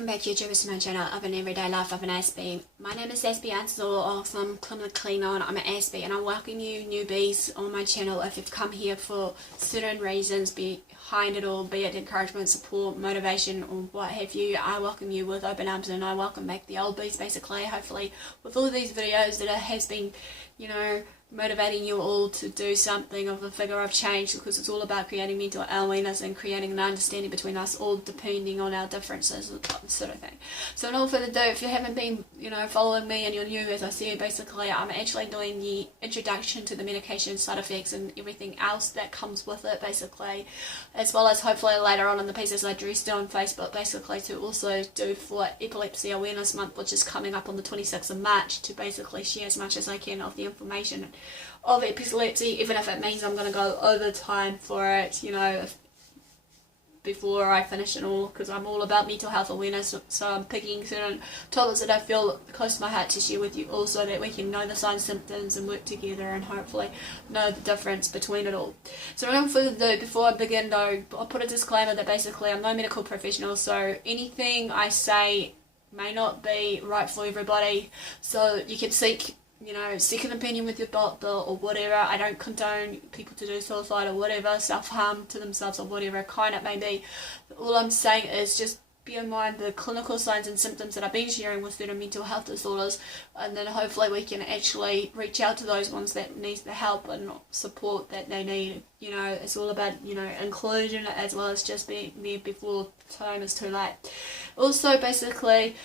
Welcome back YouTubers to my channel of an everyday life of an Aspie. My name is AspieAnswersAll, or some clinically known. I'm an Aspie, and I welcome you newbies on my channel if you've come here for certain reasons behind it all, be it encouragement, support, motivation, or what have you. I welcome you with open arms, and I welcome back the old bees basically. Hopefully with all these videos that it has been, motivating you all to do something of a figure of change, because it's all about creating mental awareness and creating an understanding between us all depending on our differences, sort of thing. So in all further ado, if you haven't been following me and you're new, as I said, basically I'm actually doing the introduction to the medication, side effects and everything else that comes with it basically, as well as hopefully later on in the pieces I addressed on Facebook basically to also do for Epilepsy Awareness Month, which is coming up on the 26th of March, to basically share as much as I can of the information of epilepsy, even if it means I'm going to go over time for it, before I finish it all, because I'm all about mental health awareness. So I'm picking certain topics that I feel close to my heart to share with you all, so that we can know the signs, symptoms and work together and hopefully know the difference between it all. So without further ado, before I begin though, I'll put a disclaimer that basically I'm no medical professional, so anything I say may not be right for everybody, so you can seek second opinion with your doctor or whatever. I don't condone people to do suicide or whatever, self-harm to themselves or whatever kind it may be. All I'm saying is just bear in mind the clinical signs and symptoms that I've been sharing with certain mental health disorders, and then hopefully we can actually reach out to those ones that need the help and support that they need. It's all about inclusion, as well as just being there before time is too late. Also basically,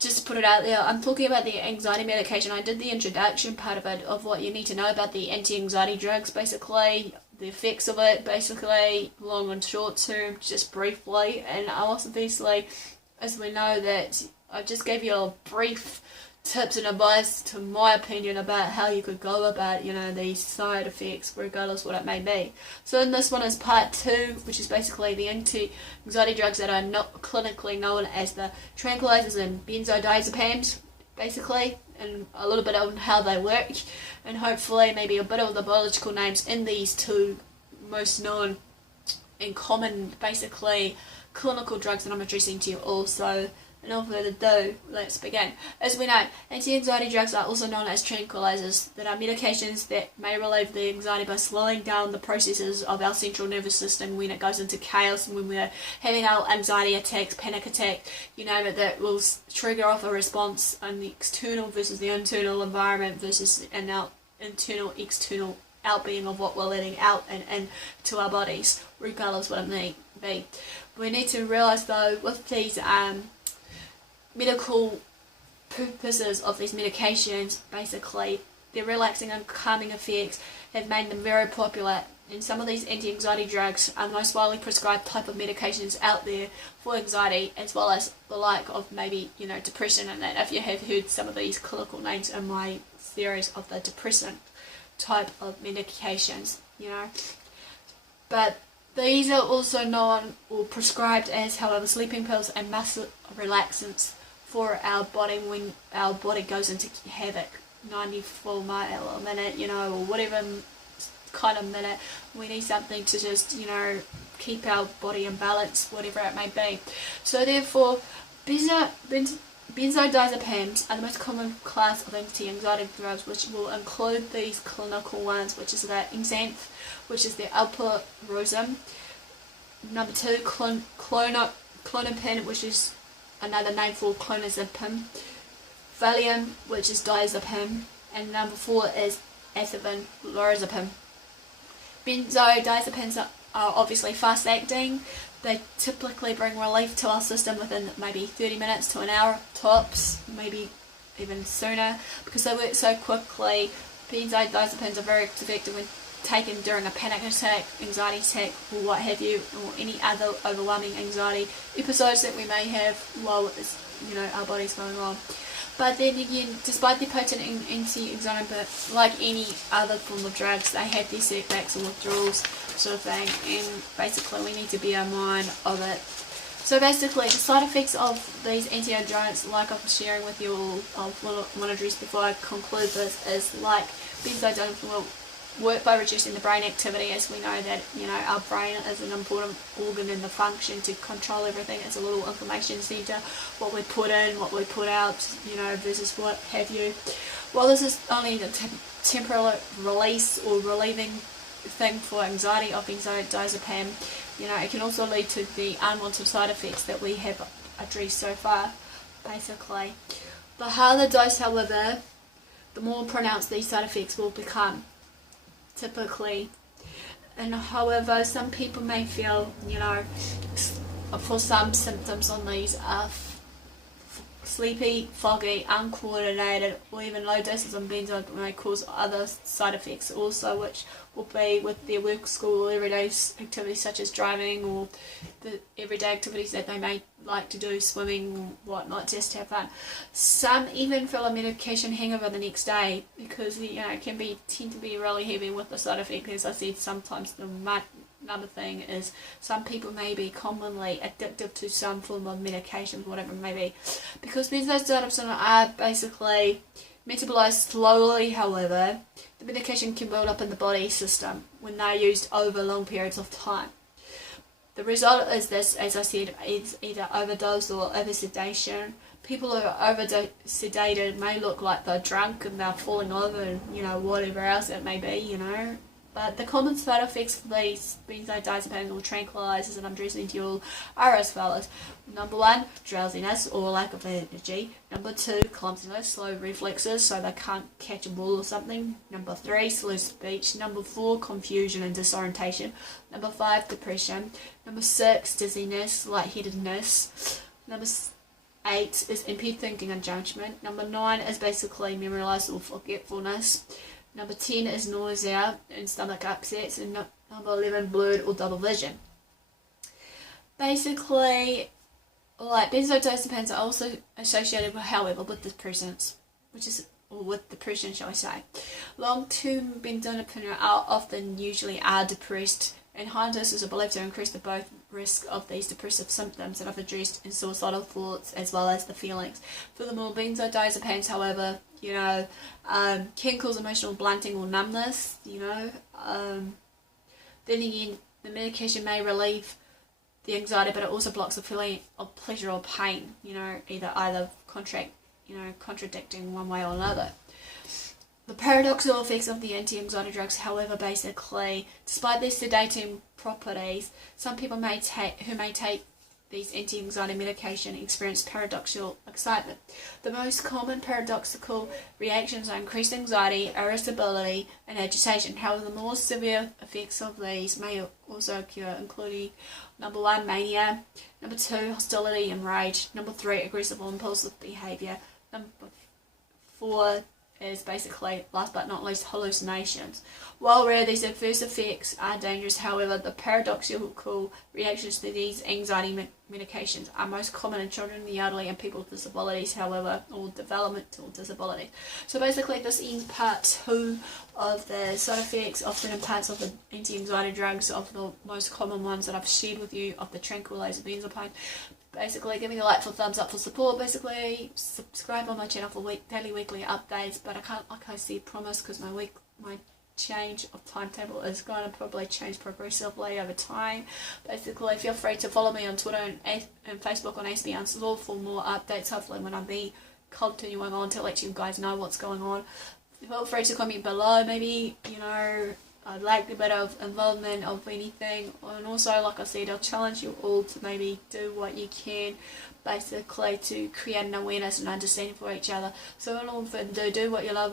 just to put it out there, I'm talking about the anxiety medication. I did the introduction part of it, of what you need to know about the anti-anxiety drugs, basically, the effects of it, basically, long and short term, just briefly. And I also basically, as we know, that I just gave you a brief tips and advice, to my opinion, about how you could go about, these side effects, regardless what it may be. So in this one is part 2, which is basically the anti-anxiety drugs that are not clinically known as the tranquilizers and benzodiazepines, basically, and a little bit on how they work, and hopefully maybe a bit of the biological names in these two most known and common, basically, clinical drugs that I'm addressing to you also. And no further ado, let's begin. As we know, anti-anxiety drugs are also known as tranquilizers, that are medications that may relieve the anxiety by slowing down the processes of our central nervous system when it goes into chaos, and when we're having our anxiety attacks, panic attack, that will trigger off a response on the external versus the internal environment versus an internal, external outbeing of what we're letting out and to our bodies, regardless what it may be. We need to realise though, with these medical purposes of these medications, basically their relaxing and calming effects have made them very popular, and some of these anti-anxiety drugs are the most widely prescribed type of medications out there for anxiety, as well as the like of maybe depression, and that if you have heard some of these clinical names in my series of the depressant type of medications, but these are also known or prescribed as, however, sleeping pills and muscle relaxants for our body when our body goes into havoc, 94 mile a minute, or whatever kind of minute. We need something to just, keep our body in balance, whatever it may be. So therefore, benzodiazepines are the most common class of anti-anxiety drugs, which will include these clinical ones, which is the Xanth, which is the alprazolam. Number 2, clonopin, which is another name for clonazepam. Valium, which is diazepam. And number 4 is acetylene lorazepam. Benzodiazepines are obviously fast acting. They typically bring relief to our system within maybe 30 minutes to an hour tops, maybe even sooner, because they work so quickly. Benzodiazepines are very effective when taken during a panic attack, anxiety attack, or what have you, or any other overwhelming anxiety episodes that we may have while it's, our body's going on. But then again, despite the potent anti-anxiety, but like any other form of drugs, they have their setbacks or withdrawals, sort of thing, and basically we need to be in mind of it. So basically, the side effects of these anti-anxiety, like I'm sharing with you all, I want to address before I conclude this, is like benzodiazepine work by reducing the brain activity, as we know that, our brain is an important organ in the function to control everything. It's a little information centre, what we put in, what we put out, versus what have you. While this is only the temporary release or relieving thing for anxiety of benzodiazepine, it can also lead to the unwanted side effects that we have addressed so far, basically. The higher the dose, however, the more pronounced these side effects will become, typically. And however, some people may feel, for some symptoms on these are sleepy, foggy, uncoordinated, or even low doses of benzo may cause other side effects also, which will be with their work, school, or everyday activities such as driving, or the everyday activities that they may like to do, swimming, whatnot, just to have fun. Some even feel a medication hangover the next day because it can tend to be really heavy with the side effect. As I said, sometimes another thing is some people may be commonly addicted to some form of medication, whatever it may be, because benzodiazepines are basically metabolized slowly. However, the medication can build up in the body system when they're used over long periods of time. The result is this, as I said, is either overdose or oversedation. People who are over-sedated may look like they're drunk and they're falling over and, whatever else it may be, But the common side effects for these benzodiazepines or tranquilizers that I'm addressing to you all are as follows. Number 1, drowsiness or lack of energy. Number 2, clumsiness, slow reflexes, so they can't catch a ball or something. Number 3, slurred speech. Number 4, confusion and disorientation. Number 5, depression. Number 6, dizziness, lightheadedness. Number 8 is impaired thinking and judgment. Number 9 is basically memory loss or forgetfulness. Number 10 is nausea and stomach upsets. And number 11, blurred or double vision. Basically, benzodiazepines are also associated, however, with depressants, with depression, shall I say. Long-term benzodiazepines usually are depressed, and high doses are believed to increase the both risk of these depressive symptoms that I've addressed in suicidal thoughts as well as the feelings. Furthermore, benzodiazepines, however, can cause emotional blunting or numbness, Then again, the medication may relieve the anxiety, but it also blocks the feeling of pleasure or pain, either contradicting one way or another. The paradoxical effects of the anti-anxiety drugs, however, basically, despite their sedating properties, some people who may take these anti-anxiety medication experience paradoxical excitement. The most common paradoxical reactions are increased anxiety, irritability, and agitation. However, the more severe effects of these may also occur, including number 1, mania, number 2, hostility and rage, number 3, aggressive or impulsive behaviour, number 4 is basically, last but not least, hallucinations. While rare, these adverse effects are dangerous. However, the paradoxical reactions to these anxiety medications are most common in children, the elderly, and people with disabilities, however, or developmental disabilities. So basically, this ends part 2 of the side effects, often in parts of the anti-anxiety drugs, of the most common ones that I've shared with you, of the tranquilizer benzodiazepine. Basically, give me a like for thumbs up for support. Basically, subscribe on my channel for daily, weekly updates. But I can't, like I said, promise, because my change of timetable is going to probably change progressively over time. Basically, feel free to follow me on Twitter and Facebook on AspieAnswersAll for more updates. Hopefully, when I'll be continuing on to let you guys know what's going on. Feel free to comment below. Maybe I'd like a bit of involvement of anything, and also, like I said, I'll challenge you all to maybe do what you can, basically, to create an awareness and understanding for each other. So, without further ado, do what you love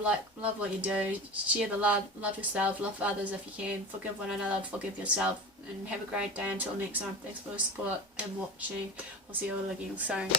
what you do, share the love yourself, love others if you can, forgive one another, forgive yourself, and have a great day. Until next time, thanks for the support and watching. I'll see you all again soon.